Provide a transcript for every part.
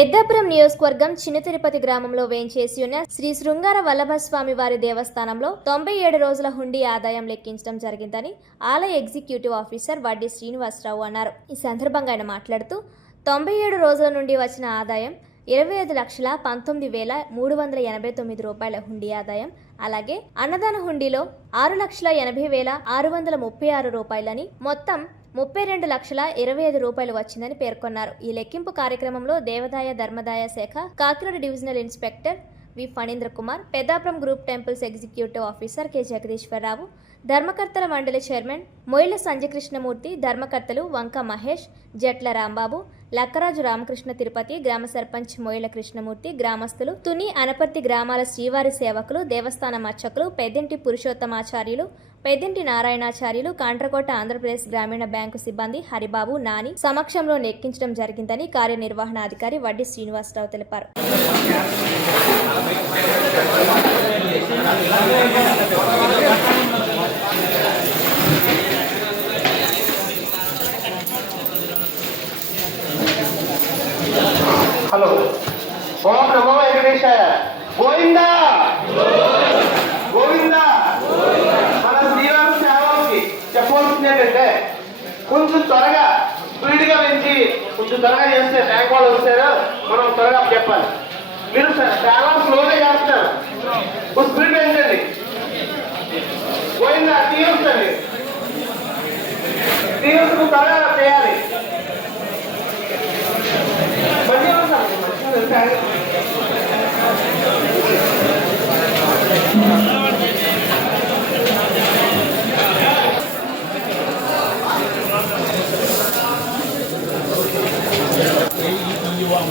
పెద్దాపురం నియోజకవర్గం చిన్న తిరుపతి గ్రామంలో వేంచేసి ఉన్న శ్రీ శృంగార వల్లభస్వామి వారి దేవస్థానంలో 97 రోజుల హుండీ ఆదాయం లెక్కించడం జరిగిందని ఆలయ ఎగ్జిక్యూటివ్ ఆఫీసర్ వడ్డీ శ్రీనివాసరావు అన్నారు. ఈ సందర్భంగా ఆయన మాట్లాడుతూ 97 రోజుల నుండి వచ్చిన ఆదాయం 25,19,389 రూపాయల హుండీ ఆదాయం, అలాగే అన్నదాన హుండీలో 6,80,636 రూపాయలని, మొత్తం 32,25,000 రూపాయలు వచ్చిందని పేర్కొన్నారు. ఈ లెక్కింపు కార్యక్రమంలో దేవాదాయ ధర్మదాయ శాఖ Kakinada divisional inspector V Phanindra Kumar, Peddapuram group temples executive officer K Jagadeeswararao, ధర్మకర్తల మండలి చైర్మన్ మొయిల సంజయకృష్ణమూర్తి, ధర్మకర్తలు వంక మహేష్, జట్ల రాంబాబు, లక్కరాజు రామకృష్ణ తిరుపతి, గ్రామ సర్పంచ్ మొయిల కృష్ణమూర్తి, గ్రామస్తులు, తుని అనపర్తి గ్రామాల శ్రీవారి సేవకులు, దేవస్థానం అర్చకులు, పెద్దింటి పురుషోత్తమాచార్యులు, పెద్దింటి నారాయణాచార్యులు, కాండ్రకోట ఆంధ్రప్రదేశ్ గ్రామీణ బ్యాంకు సిబ్బంది హరిబాబు, నాని సమక్షంలో లెక్కించడం జరిగిందని కార్యనిర్వహణాధికారి వడ్డీ శ్రీనివాసరావు తెలిపారు. హలో, ఓం నమో వెంకటేశాయ. గోవిందా గోవిందా. మన శ్రీరామ సేవకి చెప్పవలసింది ఏంటంటే, కొంచెం త్వరగా స్పీడ్గా పెంచి కొంచెం త్వరగా చేస్తే బ్యాంక్ వాళ్ళు వస్తారు, మనం త్వరగా చెప్పాలి. మీరు చాలా స్లోగా చేస్తున్నారు, కొంచెం స్పీడ్ పెంచండి. గోవిందా తీయొచ్చండి, తీయొచ్చు త్వరగా చేయాలి.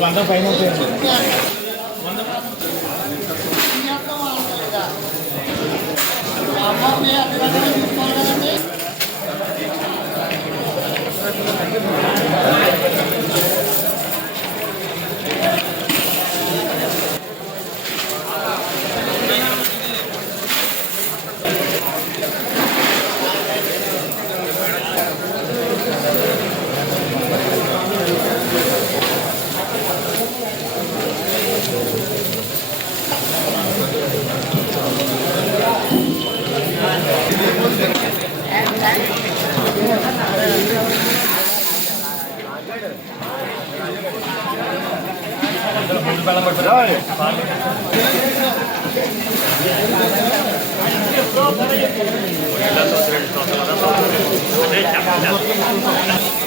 వంద పైన Gracias.